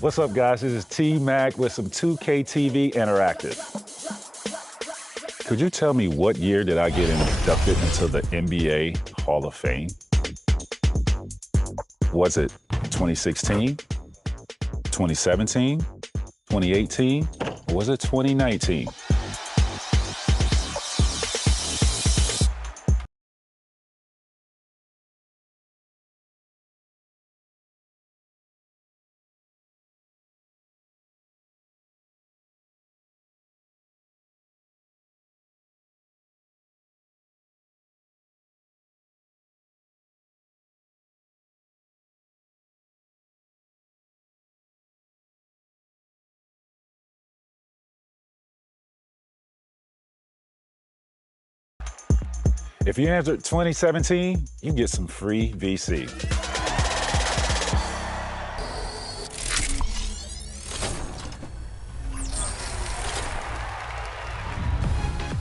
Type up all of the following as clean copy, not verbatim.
What's up, guys? This is T-Mac with some 2K TV Interactive. Could you tell me what year did I get inducted into the NBA Hall of Fame? Was it 2016, 2017, 2018, or was it 2019? If you answered 2017, you get some free VC.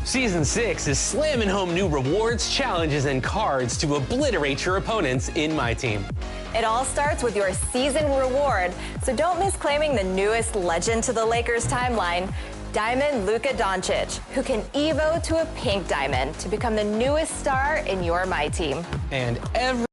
Season 6 is slamming home new rewards, challenges, and cards to obliterate your opponents in My Team. It all starts with your season reward, so don't miss claiming the newest legend to the Lakers timeline, Diamond Luka Doncic, who can evo to a pink diamond to become the newest star in your My Team. And every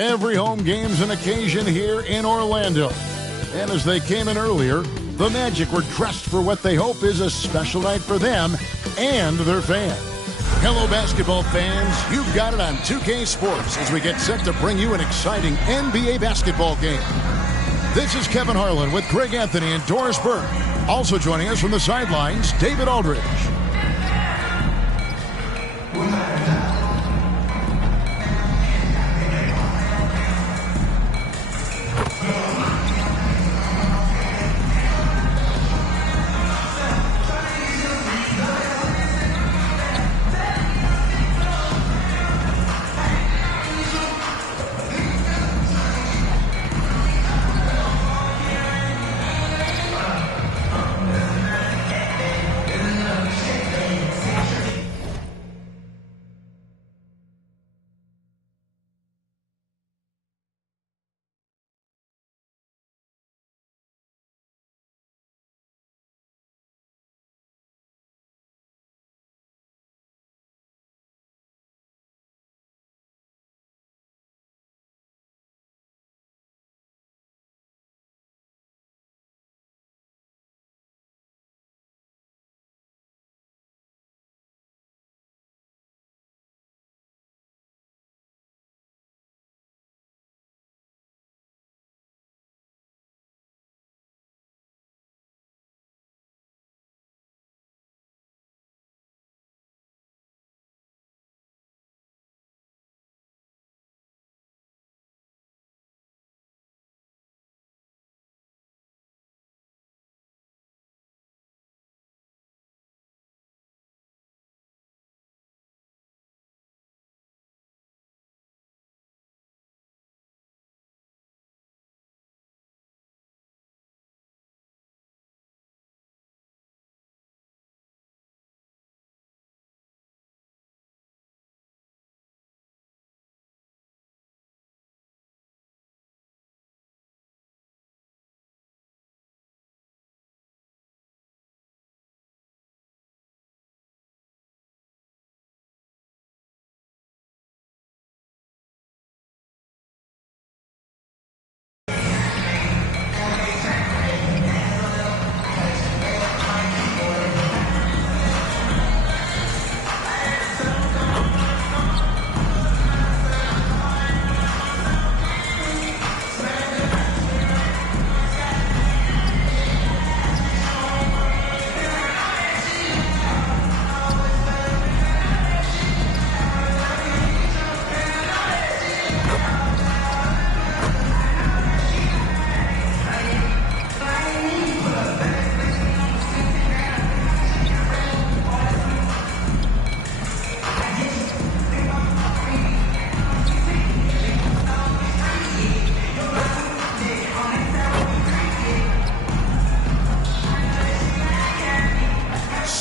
Every home game's an occasion here in Orlando. And as they came in earlier, the Magic were dressed for what they hope is a special night for them and their fans. Hello, basketball fans. You've got it on 2K Sports as we get set to bring you an exciting NBA basketball game. This is Kevin Harlan with Greg Anthony and Doris Burke. Also joining us from the sidelines, David Aldridge.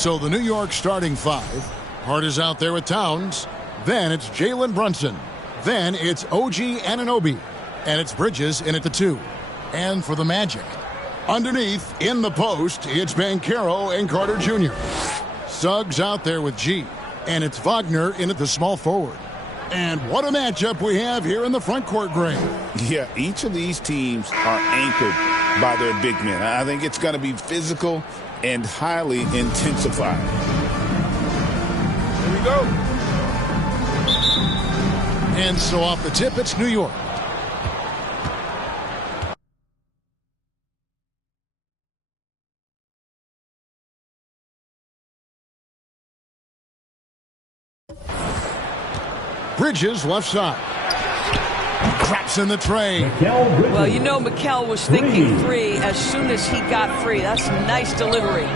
So the New York starting five. Hart is out there with Towns. Then it's Jalen Brunson. Then it's OG Anunoby. And it's Bridges in at the 2. And for the Magic, underneath, in the post, it's Banchero and Carter Jr. Suggs out there with G. And it's Wagner in at the small forward. And what a matchup we have here in the front court, Gray. Yeah, each of these teams are anchored by their big men. I think it's going to be physical and highly intensified. Here we go. And so off the tip, it's New York. Bridges left side. Craps in the tray. Well, you know Mikal was thinking three as soon as he got free. That's a nice delivery.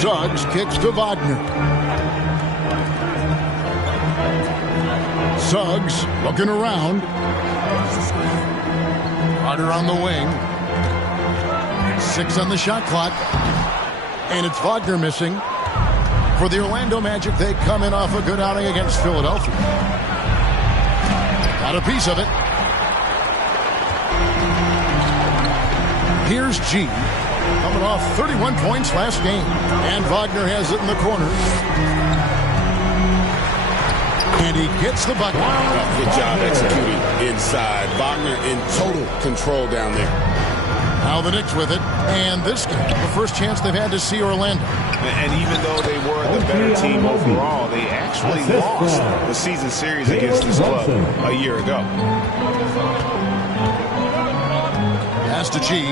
Suggs kicks to Wagner. Suggs looking around. Carter on the wing. 6 on the shot clock. And it's Wagner missing. For the Orlando Magic, they come in off a good outing against Philadelphia. Got a piece of it. Here's G, coming off 31 points last game. And Wagner has it in the corner. And he gets the bucket. Good job executing inside. Wagner in total control down there. Now the Knicks with it. And this game, the first chance they've had to see Orlando. And even though they were the better team overall, they actually lost the season series against this club a year ago. Pass to G.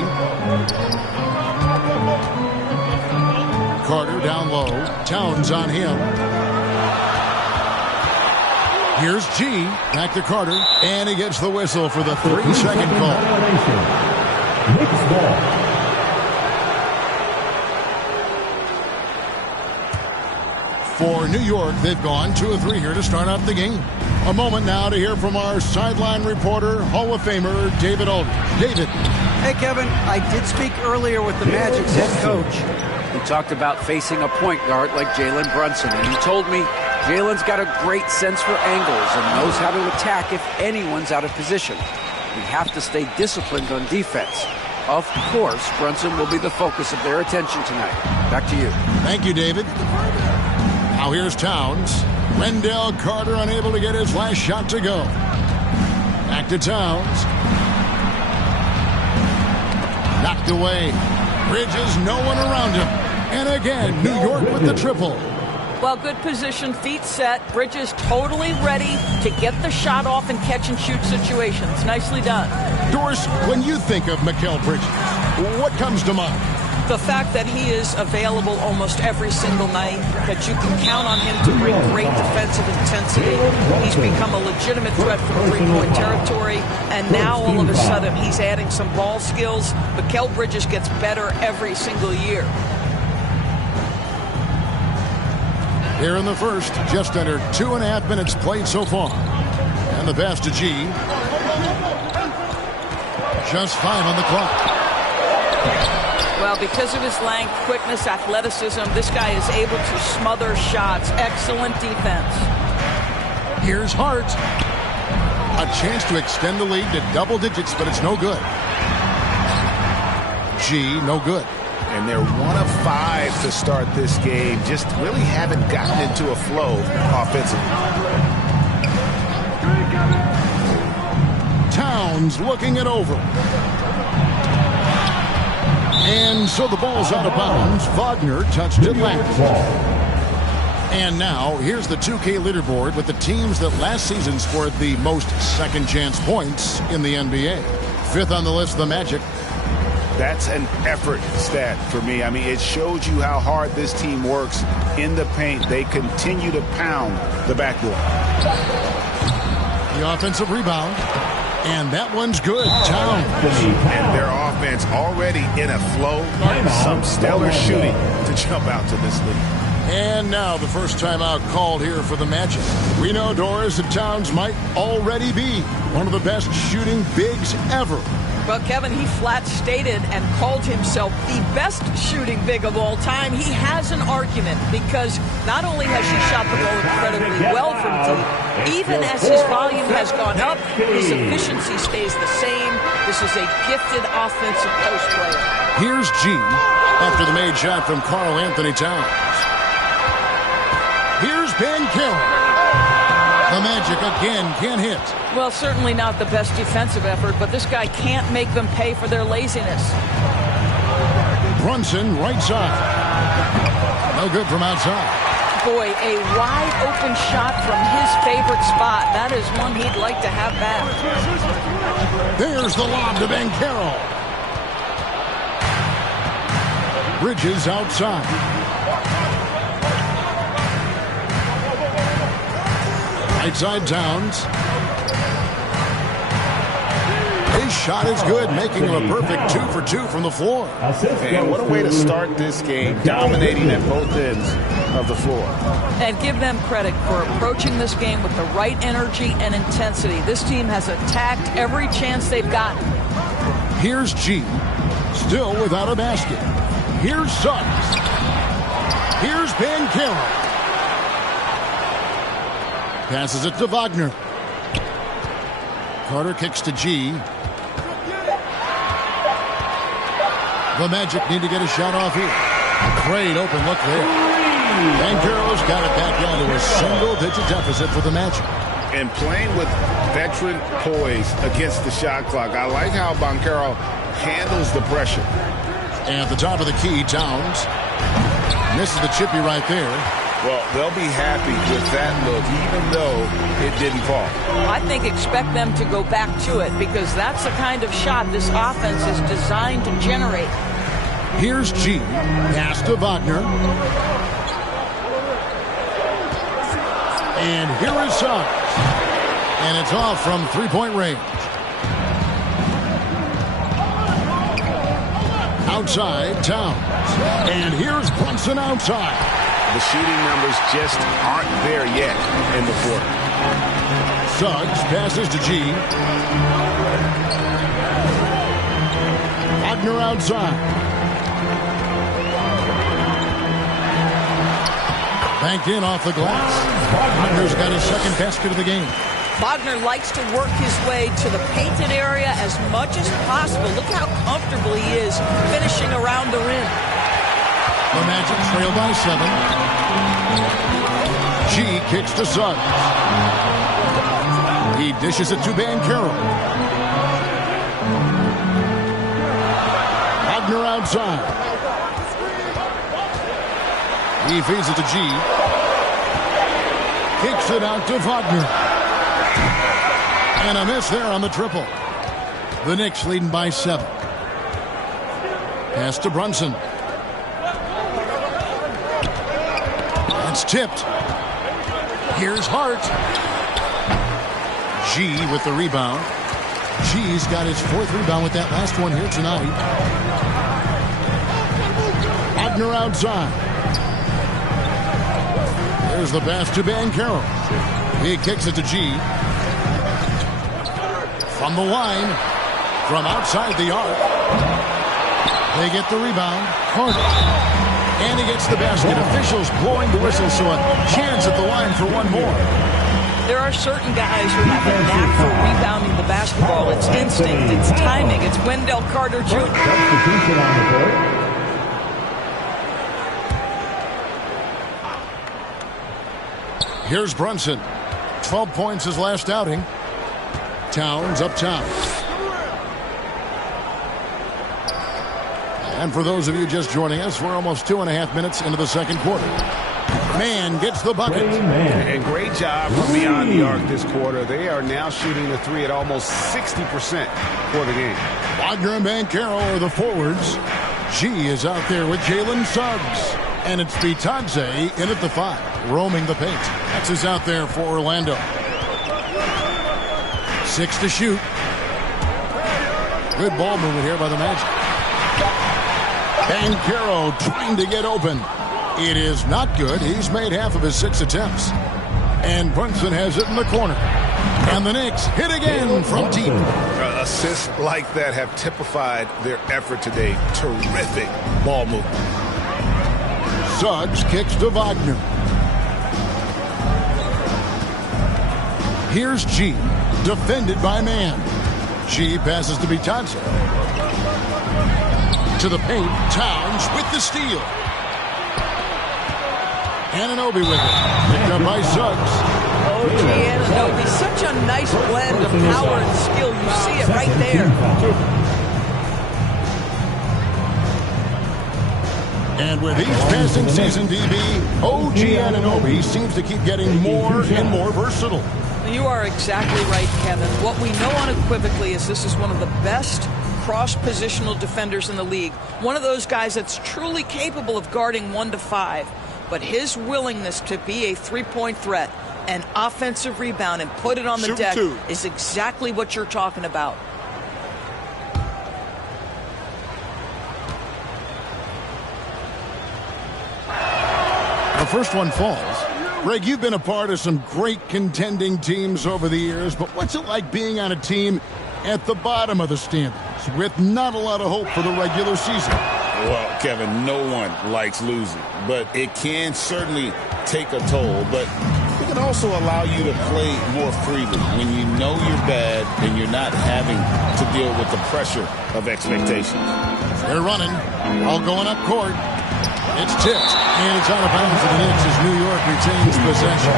Carter down low. Towns on him. Here's G. Back to Carter. And he gets the whistle for the 3-second call. Knicks ball. For New York, they've gone 2 of 3 here to start out the game. A moment now to hear from our sideline reporter, Hall of Famer David Aldridge. David. Hey, Kevin. I did speak earlier with the Magic's head coach. He talked about facing a point guard like Jalen Brunson, and he told me Jalen's got a great sense for angles and knows how to attack if anyone's out of position. We have to stay disciplined on defense. Of course, Brunson will be the focus of their attention tonight. Back to you. Thank you, David. Now here's Towns. Wendell Carter unable to get his last shot to go. Back to Towns. Knocked away. Bridges, no one around him. And again, New York with the triple. Well, good position, feet set. Bridges totally ready to get the shot off in catch-and-shoot situations. Nicely done. Doris, when you think of Mikal Bridges, what comes to mind? The fact that he is available almost every single night, that you can count on him to bring great defensive intensity. He's become a legitimate threat from three-point territory, and now all of a sudden he's adding some ball skills. Mikal Bridges gets better every single year. Here in the first, just under 2.5 minutes played so far. And the pass to G. Just 5 on the clock. Well, because of his length, quickness, athleticism, this guy is able to smother shots. Excellent defense. Here's Hart. A chance to extend the lead to double digits, but it's no good. G, no good. And they're 1 of 5 to start this game. Just really haven't gotten into a flow offensively. Towns looking it over. And so the ball's out of bounds. Wagner touched it last. And now, here's the 2K leaderboard with the teams that last season scored the most second-chance points in the NBA. 5th on the list, the Magic. That's an effort stat for me. I mean, it shows you how hard this team works in the paint. They continue to pound the backboard. The offensive rebound. And that one's good. Towns. And their offense already in a flow. Some stellar shooting to jump out to this lead. And now the first timeout called here for the Magic. We know, Doris, that Towns might already be one of the best shooting bigs ever Well, Kevin, he flat stated and called himself the best shooting big of all time. He has an argument because not only has he shot the ball incredibly well from deep, even as his volume has gone up, his efficiency stays the same. This is a gifted offensive post player. Here's G after the made shot from Karl Anthony Towns. Here's Ben Carroll. The Magic again can't hit. Well, certainly not the best defensive effort, but this guy can't make them pay for their laziness. Brunson, right side. No good from outside. Boy, a wide open shot from his favorite spot. That is one he'd like to have back. There's the lob to Ben Carroll. Bridges outside. Right side Towns. His shot is good, making him a perfect 2 for 2 from the floor. And what a way to start this game, dominating at both ends of the floor. And give them credit for approaching this game with the right energy and intensity. This team has attacked every chance they've gotten. Here's G, still without a basket. Here's Suggs. Here's Ben Carroll. Passes it to Wagner. Carter kicks to G. The Magic need to get a shot off here. Great open look there. And Carroll's got it back down to a single-digit deficit for the Magic. And playing with veteran poise against the shot clock. I like how Banchero handles the pressure. And at the top of the key, Towns misses the chippy right there. Well, they'll be happy with that look, even though it didn't fall. I think expect them to go back to it because that's the kind of shot this offense is designed to generate. Here's G. Pass to Wagner. And here is Suggs. And it's off from three-point range. Outside, Towns. And here's Brunson outside. The shooting numbers just aren't there yet in the quarter. Suggs passes to G. Wagner outside. Banked in off the glass. Wagner's got his second basket of the game. Wagner likes to work his way to the painted area as much as possible. Look how comfortable he is finishing around the rim. The Magic trail by 7. G kicks to Suggs. He dishes it to Ben Carroll. Wagner outside. He feeds it to G. Kicks it out to Wagner. And a miss there on the triple. The Knicks leading by 7. Pass to Brunson. It's tipped. Here's Hart. G with the rebound. G's got his 4th rebound with that last one here tonight. Wagner outside. There's the pass to Ben Carroll. He kicks it to G. From the line, from outside the arc. They get the rebound. Hart. And he gets the basket. Officials blowing the whistle, so a chance at the line for one more. There are certain guys who have a knack for rebounding the basketball. It's instinct, it's timing, it's Wendell Carter Jr. Here's Brunson. 12 points his last outing. Towns up top. And for those of you just joining us, we're almost 2.5 minutes into the second quarter. Mann gets the bucket. And great job from beyond the arc this quarter. They are now shooting the three at almost 60% for the game. Wagner and Banchero are the forwards. G is out there with Jalen Suggs. And it's Bitadze in at the 5, roaming the paint. That's who's out there for Orlando. 6 to shoot. Good ball movement here by the Magic. Banchero trying to get open. It is not good. He's made half of his 6 attempts. And Brunson has it in the corner. And the Knicks hit again from deep. Assists like that have typified their effort today. Terrific ball movement. Suggs kicks to Wagner. Here's G, defended by man. G passes to Bitadze. To the paint, Towns with the steal. Anunoby with it. Picked up by Suggs. OG Anunoby, such a nice blend of power and skill. You see it right there. And with each passing season, DB, OG Anunoby seems to keep getting more and more versatile. You are exactly right, Kevin. What we know unequivocally is this is one of the best cross-positional defenders in the league. One of those guys that's truly capable of guarding 1 to 5. But his willingness to be a three-point threat, an offensive rebound, and put it on the deck is exactly what you're talking about. The first one falls. Greg, you've been a part of some great contending teams over the years, but what's it like being on a team at the bottom of the standings with not a lot of hope for the regular season? Well, Kevin, no one likes losing, but it can certainly take a toll. But it can also allow you to play more freely when you know you're bad and you're not having to deal with the pressure of expectations. They're running, all going up court. It's tipped, and it's out of bounds for the Knicks as New York retains possession.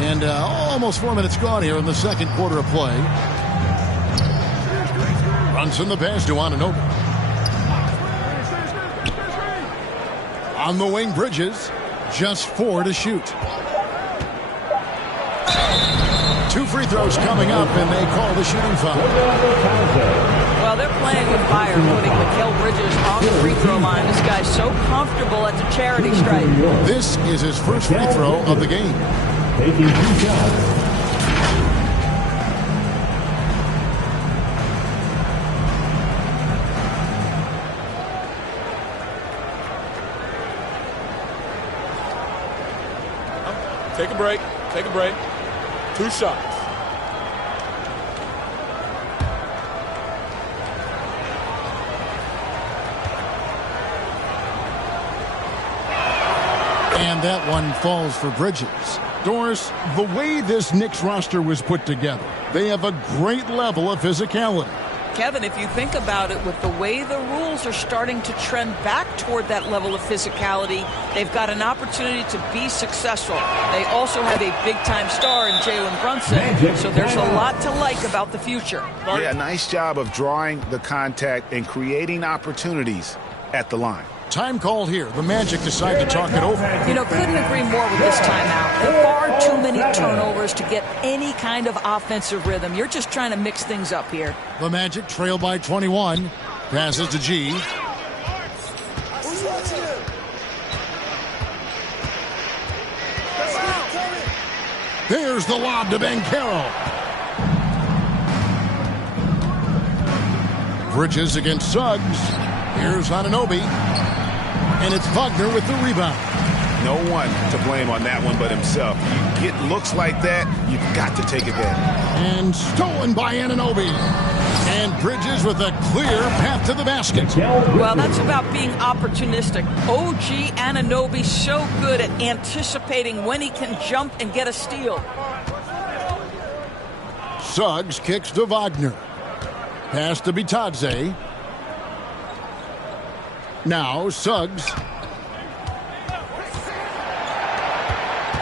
And almost 4 minutes gone here in the second quarter of play. Brunson the pass to Anunoby. On the wing, Bridges. Just 4 to shoot. 2 free throws coming up, and they call the shooting foul. Well, they're playing with fire, putting Mikal Bridges on the free throw line. This guy's so comfortable at the charity stripe. This is his first free throw of the game. Taking 2 shots. Take a break. Take a break. 2 shots. And that one falls for Bridges. Doris, the way this Knicks roster was put together, they have a great level of physicality. Kevin, if you think about it, with the way the rules are starting to trend back toward that level of physicality, they've got an opportunity to be successful. They also have a big-time star in Jalen Brunson, so there's a lot to like about the future. Yeah, nice job of drawing the contact and creating opportunities at the line. Time called here. The Magic decide to talk it over. You know, couldn't agree more with this timeout. There are far too many turnovers to get any kind of offensive rhythm. You're just trying to mix things up here. The Magic trail by 21. Passes to G. There's the lob to Banchero. Bridges against Suggs. Here's Anunoby. And it's Wagner with the rebound. No one to blame on that one but himself. You get looks like that, you've got to take advantage. And stolen by Anunoby. And Bridges with a clear path to the basket. Well, that's about being opportunistic. OG Anunoby so good at anticipating when he can jump and get a steal. Suggs kicks to Wagner. Pass to Bitadze. Now Suggs.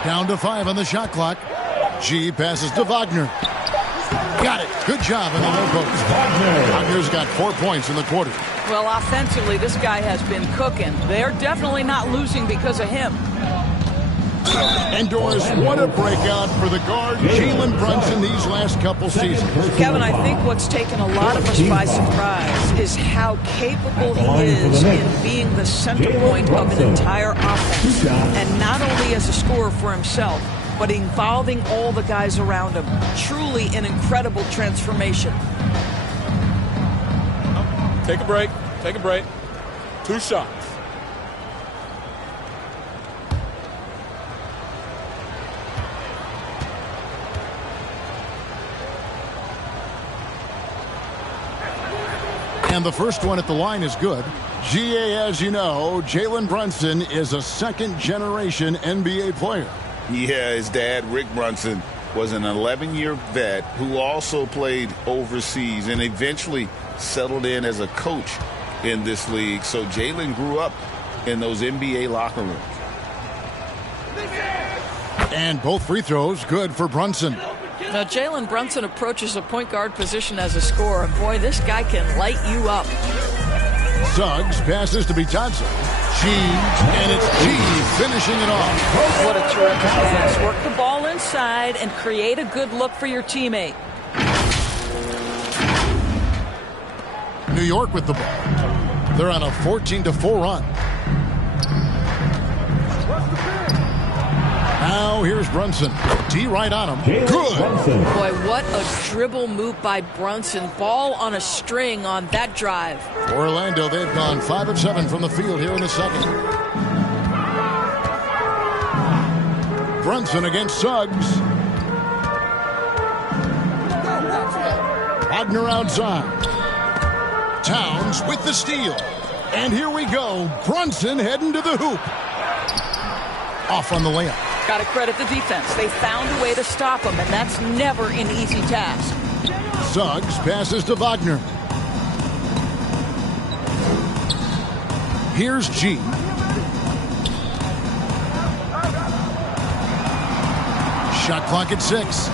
Down to 5 on the shot clock. G passes to Wagner. Got it. Good job in the low post. Wagner's got 4 points in the quarter. Well, offensively, this guy has been cooking. They're definitely not losing because of him. And Doris, what a breakout for the guard Jalen Brunson these last couple seasons. Kevin, I think what's taken a lot of us by surprise is how capable he is in being the center point of an entire offense. And not only as a scorer for himself, but involving all the guys around him. Truly an incredible transformation. Take a break. Take a break. 2 shots. And the first one at the line is good. GA, as you know, Jalen Brunson is a second-generation NBA player. Yeah, his dad, Rick Brunson, was an 11-year vet who also played overseas and eventually settled in as a coach in this league. So Jalen grew up in those NBA locker rooms. And both free throws good for Brunson. Now, Jalen Brunson approaches a point guard position as a scorer. Boy, this guy can light you up. Suggs passes to Bitanza. G, and it's G finishing it off. What a terrific pass. Work the ball inside and create a good look for your teammate. New York with the ball. They're on a 14-4 run. Now here's Brunson. D right on him. Good. Boy, what a dribble move by Brunson. Ball on a string on that drive. Orlando, they've gone 5 of 7 from the field here in the second. Brunson against Suggs. Wagner outside. Towns with the steal. And here we go. Brunson heading to the hoop. Off on the layup. Got to credit the defense. They found a way to stop him, and that's never an easy task. Suggs passes to Wagner. Here's G. Shot clock at 6.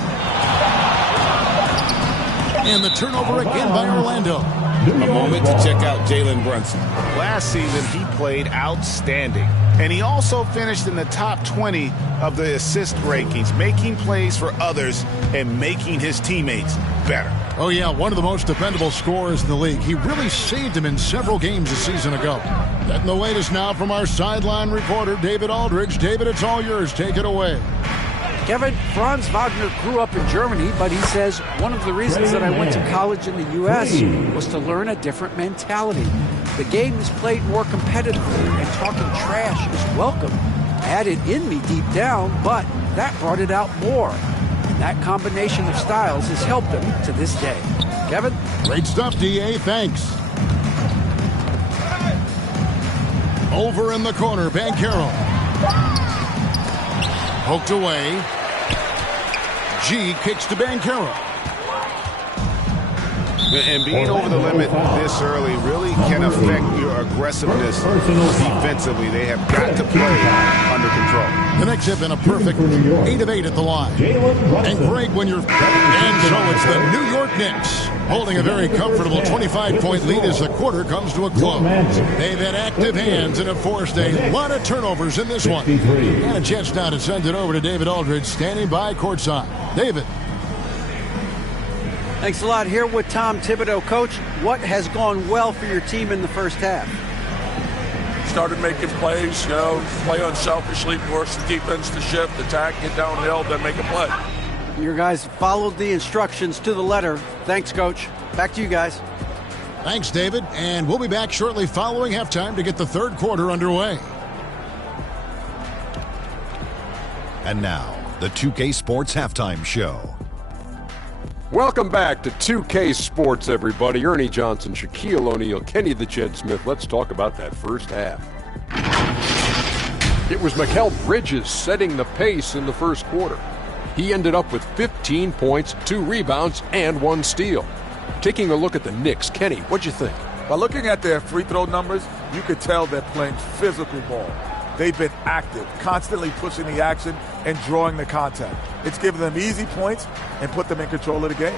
And the turnover again by Orlando. A moment to check out Jalen Brunson. Last season, he played outstanding. And he also finished in the top 20 of the assist rankings, making plays for others and making his teammates better. Oh, yeah, one of the most dependable scorers in the league. He really saved him in several games a season ago. Getting the latest now from our sideline reporter, David Aldridge. David, it's all yours. Take it away. Kevin, Franz Wagner grew up in Germany, but he says one of the reasons that I went to college in the U.S. was to learn a different mentality. The game is played more competitively, and talking trash is welcome. I had it in me deep down, but that brought it out more. And that combination of styles has helped him to this day. Kevin? Great stuff, D.A. Thanks. Over in the corner, Banchero. Poked away. G kicks to Banchero. And being over the limit this early really can affect your aggressiveness defensively. They have got to play under control. The Knicks have been a perfect 8 of 8 at the line. And Greg, when you're... And so it's the New York Knicks holding a very comfortable 25-point lead as the quarter comes to a close. They've had active hands and have forced a lot of turnovers in this one. And a chance now to send it over to David Aldridge, standing by courtside. David. Thanks a lot. Here with Tom Thibodeau. Coach, what has gone well for your team in the first half? Started making plays, play unselfishly, force the defense to shift, attack, get downhill, then make a play. Your guys followed the instructions to the letter. Thanks, Coach. Back to you guys. Thanks, David. And we'll be back shortly following halftime to get the third quarter underway. And now, the 2K Sports Halftime Show. Welcome back to 2K Sports, everybody. Ernie Johnson, Shaquille O'Neal, Kenny the Jet Smith. Let's talk about that first half. It was Mikal Bridges setting the pace in the first quarter. He ended up with 15 points, 2 rebounds, and 1 steal. Taking a look at the Knicks, Kenny, what'd you think? By looking at their free throw numbers, you could tell they're playing physical ball. They've been active, constantly pushing the action and drawing the contact. It's given them easy points and put them in control of the game.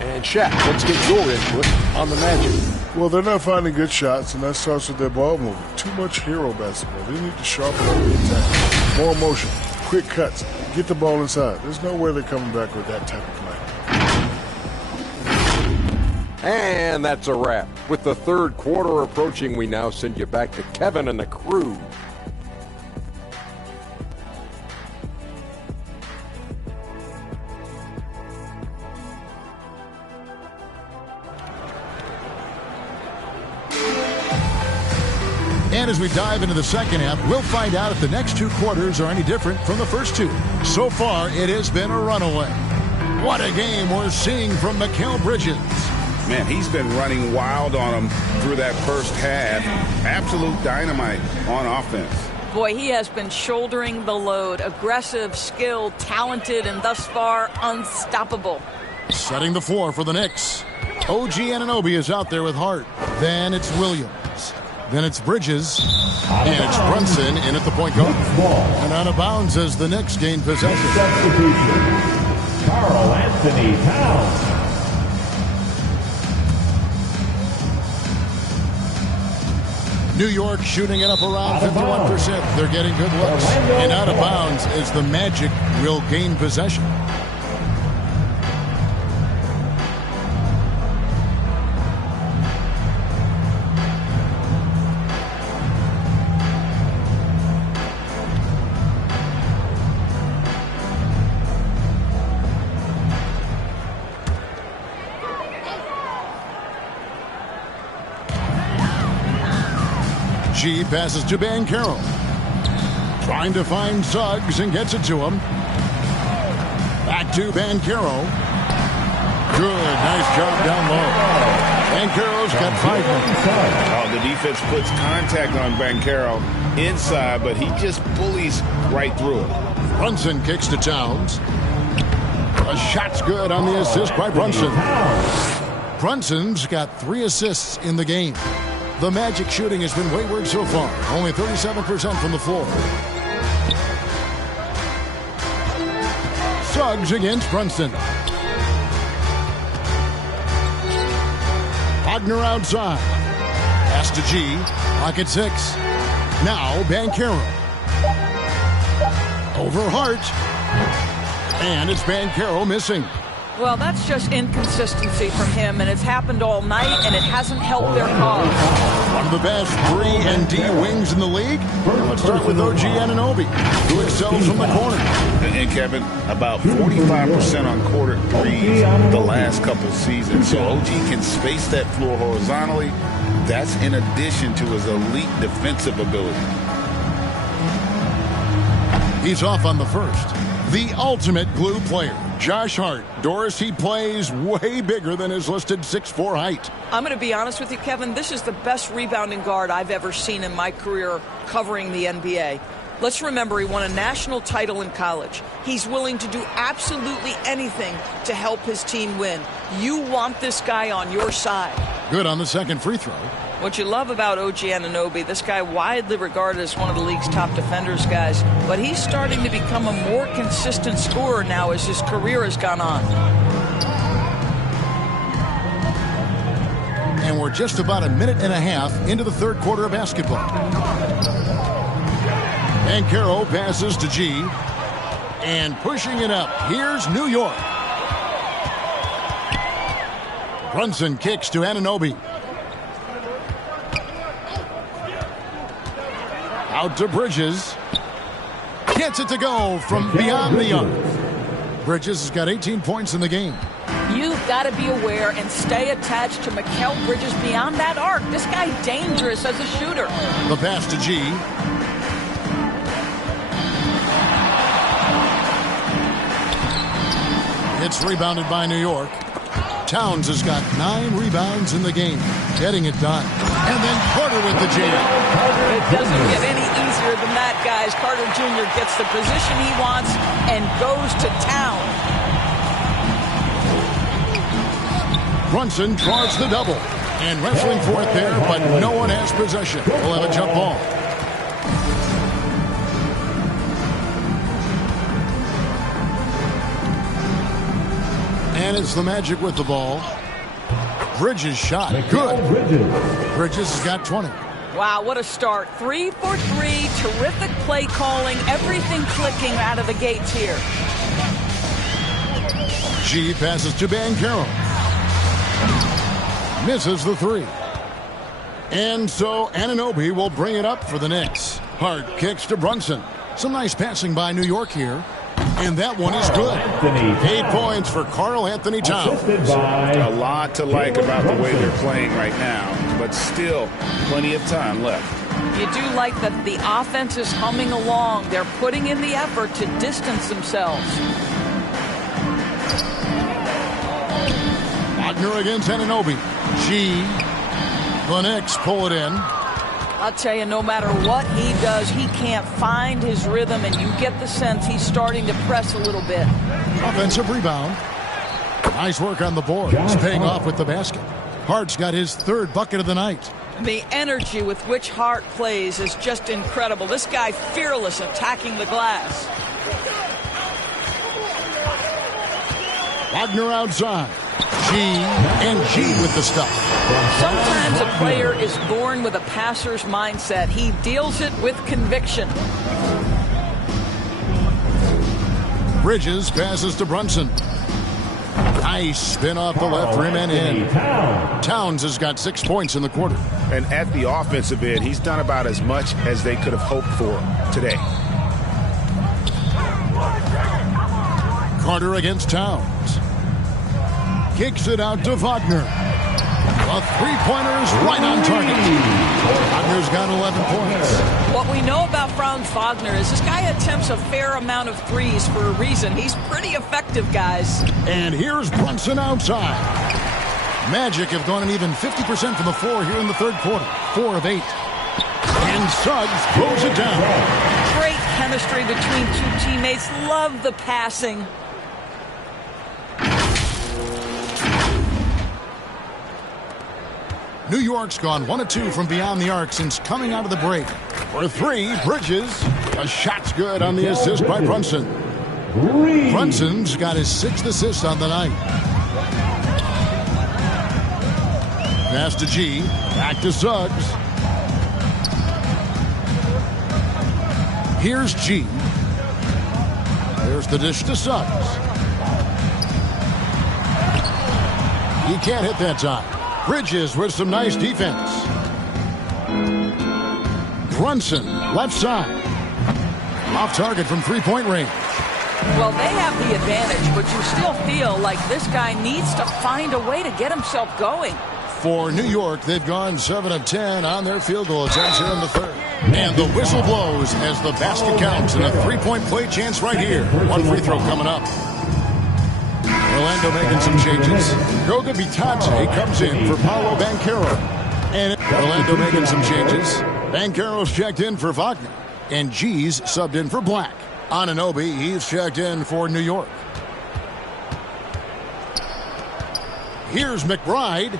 And Shaq, let's get your input on the Magic. Well, they're not finding good shots, and that starts with their ball movement. Too much hero basketball. They need to sharpen up the attack. More motion, quick cuts, get the ball inside. There's no way they're coming back with that type of play. And that's a wrap. With the third quarter approaching, we now send you back to Kevin and the crew. And as we dive into the second half, we'll find out if the next two quarters are any different from the first two. So far, it has been a runaway. What a game we're seeing from Mikal Bridges. Man, he's been running wild on him through that first half. Absolute dynamite on offense. Boy, he has been shouldering the load. Aggressive, skilled, talented, and thus far unstoppable. Setting the floor for the Knicks. OG Anunoby is out there with Hart. Then it's Williams. Then it's Bridges. And it's Brunson in at the point guard. And out of bounds as the Knicks gain possession. Substitution. Karl Anthony Towns. New York shooting it up around 51%. They're getting good looks. And out of bounds as the Magic will gain possession. G passes to Banchero. Trying to find Suggs and gets it to him. Back to Banchero. Good, nice job down low. Banchero's got 5 minutes. Oh, the defense puts contact on Banchero inside, but he just bullies right through it. Brunson kicks to Towns. A shot's good on the assist by Brunson. Brunson's got 3 assists in the game. The Magic shooting has been wayward so far. Only 37% from the floor. Suggs against Brunson. Wagner outside. Pass to G. Pocket 6. Now Banchero. Over Hart. And it's Banchero missing. Well, that's just inconsistency from him, and it's happened all night, and it hasn't helped their cause. One of the best 3 and D wings in the league. Let's start with OG Anunoby, who excels from the corner. And Kevin, about 45% on quarter threes the last couple seasons. So OG can space that floor horizontally. That's in addition to his elite defensive ability. He's off on the first. The ultimate glue player. Josh Hart. Doris, he plays way bigger than his listed 6'4" height. I'm going to be honest with you, Kevin. This is the best rebounding guard I've ever seen in my career covering the NBA. Let's remember he won a national title in college. He's willing to do absolutely anything to help his team win. You want this guy on your side. Good on the second free throw. What you love about OG Anunoby, this guy widely regarded as one of the league's top defenders, guys, but he's starting to become a more consistent scorer now as his career has gone on. And we're just about a minute and a half into the third quarter of basketball. Banchero passes to G. And pushing it up, here's New York. Brunson kicks to Anunoby. Out to Bridges. Gets it to go from beyond the arc. Bridges has got 18 points in the game. You've got to be aware and stay attached to Mikal Bridges beyond that arc. This guy dangerous as a shooter. The pass to G. It's rebounded by New York. Towns has got 9 rebounds in the game, getting it done. And then Carter with the jam. It doesn't get any easier than that, guys. Carter Jr. gets the position he wants and goes to town. Brunson draws the double. And wrestling for it there, but no one has possession. We'll have a jump ball. And it's the Magic with the ball. Bridges shot. Good. Bridges has got 20. Wow, what a start. 3 for 3. Terrific play calling. Everything clicking out of the gates here. G passes to Banchero. Misses the 3. And so Anunoby will bring it up for the Knicks. Hart kicks to Brunson. Some nice passing by New York here. And that one is good. 8 points for Karl Anthony Towns. A lot to like about the way they're playing right now, but still plenty of time left. You do like that the offense is humming along. They're putting in the effort to distance themselves. Wagner against Anunoby. G. The Knicks pull it in. I'll tell you, no matter what he does, he can't find his rhythm, and you get the sense he's starting to press a little bit. Offensive rebound. Nice work on the board. He's paying off with the basket. Hart's got his third bucket of the night. The energy with which Hart plays is just incredible. This guy fearless attacking the glass. Wagner outside. G and G with the stuff. Sometimes a player is born with a passer's mindset. He deals it with conviction. Bridges passes to Brunson. Nice spin off the left rim and in. Towns has got 6 points in the quarter. And at the offensive end, he's done about as much as they could have hoped for today. Carter against Towns. Kicks it out to Wagner. A three-pointer is right on target. Wagner's got 11 points. What we know about Franz Wagner is this guy attempts a fair amount of threes for a reason. He's pretty effective, guys. And here's Brunson outside. Magic have gone an even 50% from the floor here in the third quarter. 4 of 8. And Suggs throws it down. Great chemistry between two teammates. Love the passing. New York's gone 1 of 2 from beyond the arc since coming out of the break. For 3, Bridges. A shot's good on the assist by Brunson. Brunson's got his 6th assist on the night. Pass to G. Back to Suggs. Here's G. There's the dish to Suggs. He can't hit that time. Bridges with some nice defense. Brunson, left side. Off target from three-point range. Well, they have the advantage, but you still feel like this guy needs to find a way to get himself going. For New York, they've gone 7 of 10 on their field goal attempts here in the third. And the whistle blows as the basket counts, and a three-point play chance right here. One free throw coming up. Orlando making some changes. Goga Bitadze comes in for Paolo Banchero. And Orlando making some changes. Banchero's checked in for Wagner. And G's subbed in for Black. Anunoby, he's checked in for New York. Here's McBride.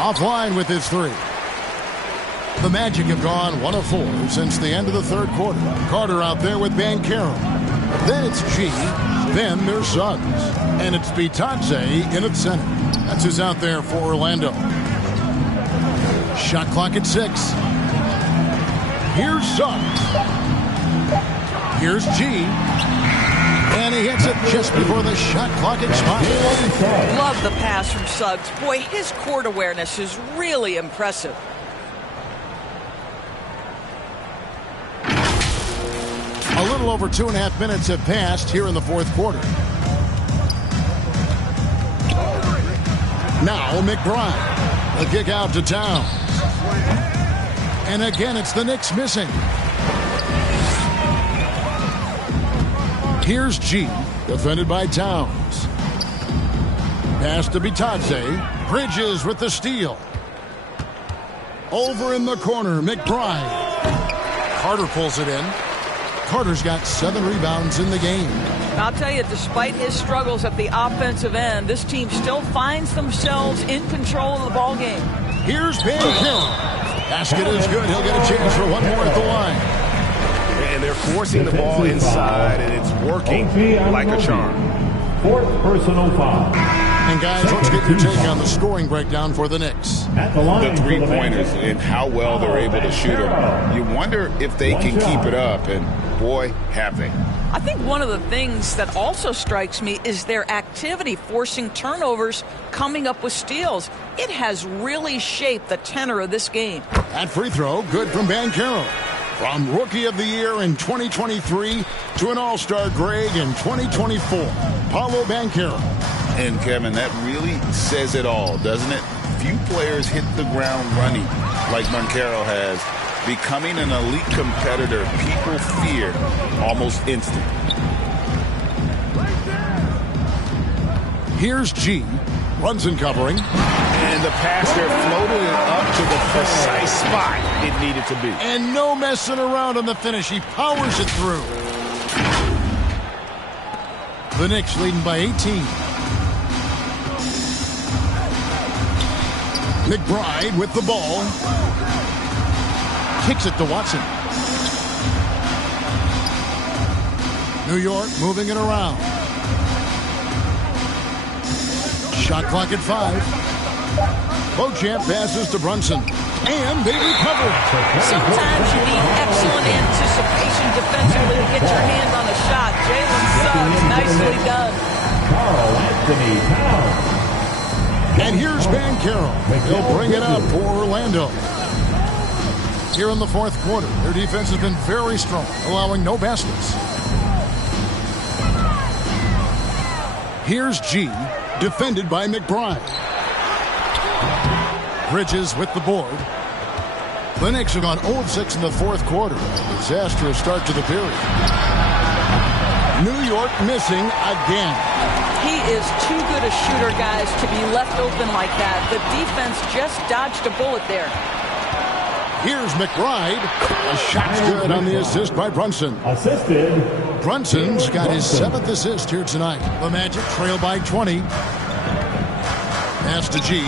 Offline with his 3. The Magic have gone 1 of 4 since the end of the third quarter. Carter out there with Banchero. Then it's G. Then there's Suggs. And it's Bitadze in at center. That's who's out there for Orlando. Shot clock at 6. Here's Suggs. Here's G. And he hits it just before the shot clock expires. Love the pass from Suggs. Boy, his court awareness is really impressive. A little over 2.5 minutes have passed here in the fourth quarter. Now McBride. The kick out to Towns. And again, it's the Knicks missing. Here's G, defended by Towns. Pass to Bitadze. Bridges with the steal. Over in the corner, McBride. Carter pulls it in. Carter's got 7 rebounds in the game. I'll tell you, despite his struggles at the offensive end, this team still finds themselves in control of the ball game. Here's Banchero. Basket is good. He'll get a chance for one more at the line. And they're forcing the ball inside, and it's working like a charm. 4th personal foul. And guys, let's get your take on the scoring breakdown for the Knicks. The three-pointers and how well they're able to shoot them. You wonder if they can keep it up, and boy, have they. I think one of the things that also strikes me is their activity forcing turnovers, coming up with steals. It has really shaped the tenor of this game. That free throw, good from Banchero. From Rookie of the Year in 2023 to an All-Star grade in 2024, Paolo Banchero. And Kevin, that really says it all, doesn't it? few players hit the ground running like Moncaro has. Becoming an elite competitor, people fear almost instant. Here's G. Brunson covering. And the pass there floated it up to the precise spot it needed to be. And no messing around on the finish. He powers it through. The Knicks leading by 18. McBride with the ball. Kicks it to Watson. New York moving it around. Shot clock at 5. Beauchamp passes to Brunson. And they recover. Sometimes you need excellent anticipation defensively to get your hand on a shot. Jalen Suggs, nicely done. Karl-Anthony Towns. And here's Banchero. He'll bring it up for Orlando. Here in the fourth quarter, their defense has been very strong, allowing no baskets. Here's G, defended by McBride. Bridges with the board. The Knicks have gone 0 of 6 in the fourth quarter. A disastrous start to the period. New York missing again. He is too good a shooter, guys, to be left open like that. The defense just dodged a bullet there. Here's McBride. A shot's good on the assist by Brunson. Assisted. Brunson's got his 7th assist here tonight. The Magic trail by 20. Pass to G.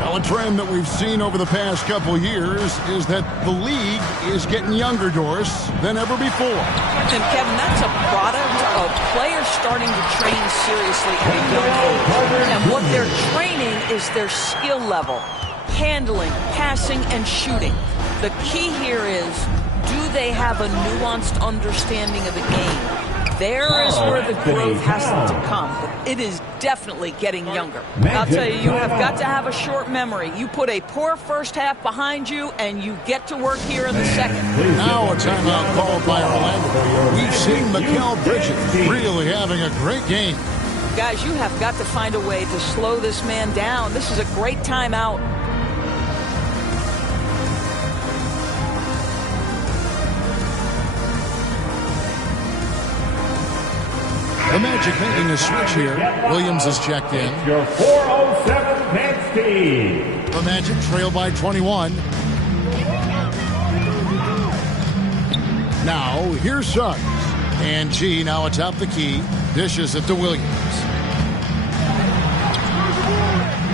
Now a trend that we've seen over the past couple years is that the league is getting younger, Doris, than ever before. And Kevin, that's a product of players starting to train seriously at a young age. And what they're training is their skill level, handling, passing, and shooting. The key here is, do they have a nuanced understanding of the game? There is where the growth has to come. But it is definitely getting younger. I'll tell you, you have got to have a short memory. You put a poor first half behind you, and you get to work here in the second. Now a timeout called by Orlando. We've seen Mikal Bridges really having a great game. Guys, you have got to find a way to slow this man down. This is a great timeout. The Magic making a switch here. Williams is checked in. Your 407 Penske. The Magic trail by 21. Now, here's Suggs. And G now atop the key. Dishes it to Williams.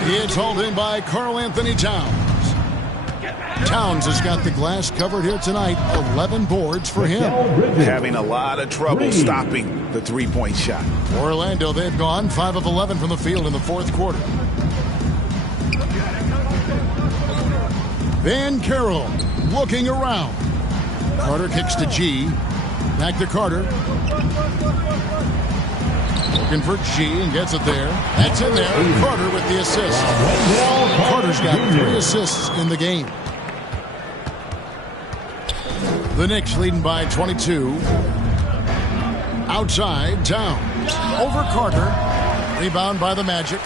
It's hauled in by Karl-Anthony Towns. Towns has got the glass covered here tonight. 11 boards for him. Having a lot of trouble stopping the three-point shot. Orlando, they've gone 5 of 11 from the field in the fourth quarter. Banchero looking around. Carter kicks to G. Back to Carter. Looking for G and gets it there. That's in there. Carter with the assist. Carter's got 3 assists in the game. The Knicks leading by 22. Outside, Towns. Over Carter. Rebound by the Magic.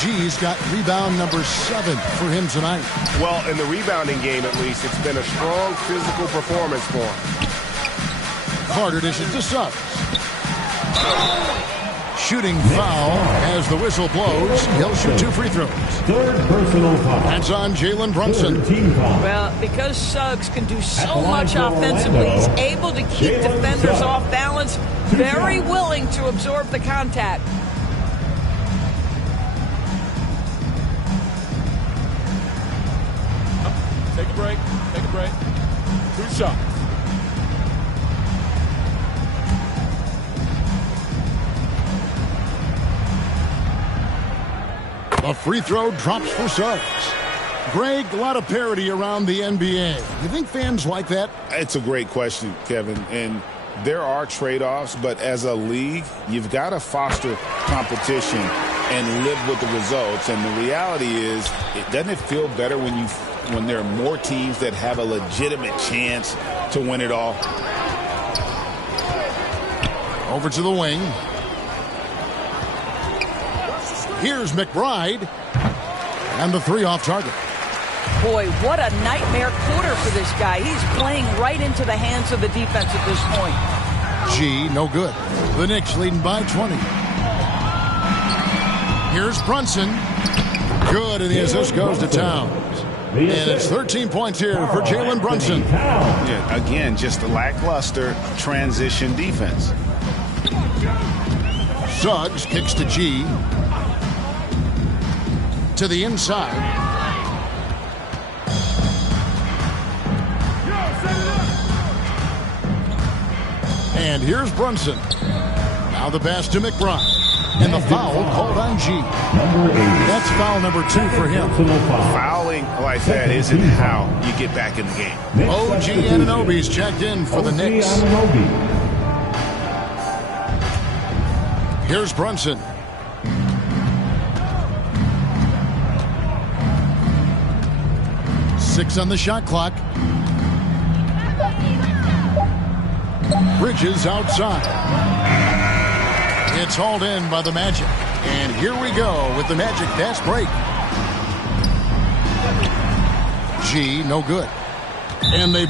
G's got rebound number 7 for him tonight. Well, in the rebounding game, at least, it's been a strong physical performance for him. Carter dishes to Suggs. Shooting foul as the whistle blows. He'll shoot 2 free throws. Third personal foul. That's on Jalen Brunson. Well, because Suggs can do so much offensively, he's able to keep defenders off balance, very willing to absorb the contact. Take a break. Take a break. 2 shots. A free throw drops for Suggs. Greg, a lot of parity around the NBA. You think fans like that? It's a great question, Kevin. And there are trade-offs, but as a league, you've got to foster competition and live with the results. And the reality is, doesn't it feel better when there are more teams that have a legitimate chance to win it all? Over to the wing. Here's McBride. And the three off target. Boy, what a nightmare quarter for this guy. He's playing right into the hands of the defense at this point. G, no good. The Knicks leading by 20. Here's Brunson. Good, and the assist goes to Towns. And it's 13 points here for Jalen Brunson. Yeah, again, just a lackluster transition defense. Suggs kicks to G. To the inside. And here's Brunson. Now the pass to McBride. And the foul called on G. That's foul number 2 for him. Fouling like that isn't how you get back in the game. OG Anunoby's checked in for the Knicks. Here's Brunson. Six on the shot clock. Bridges outside. It's hauled in by the Magic. And here we go with the Magic fast break. G, no good. And they...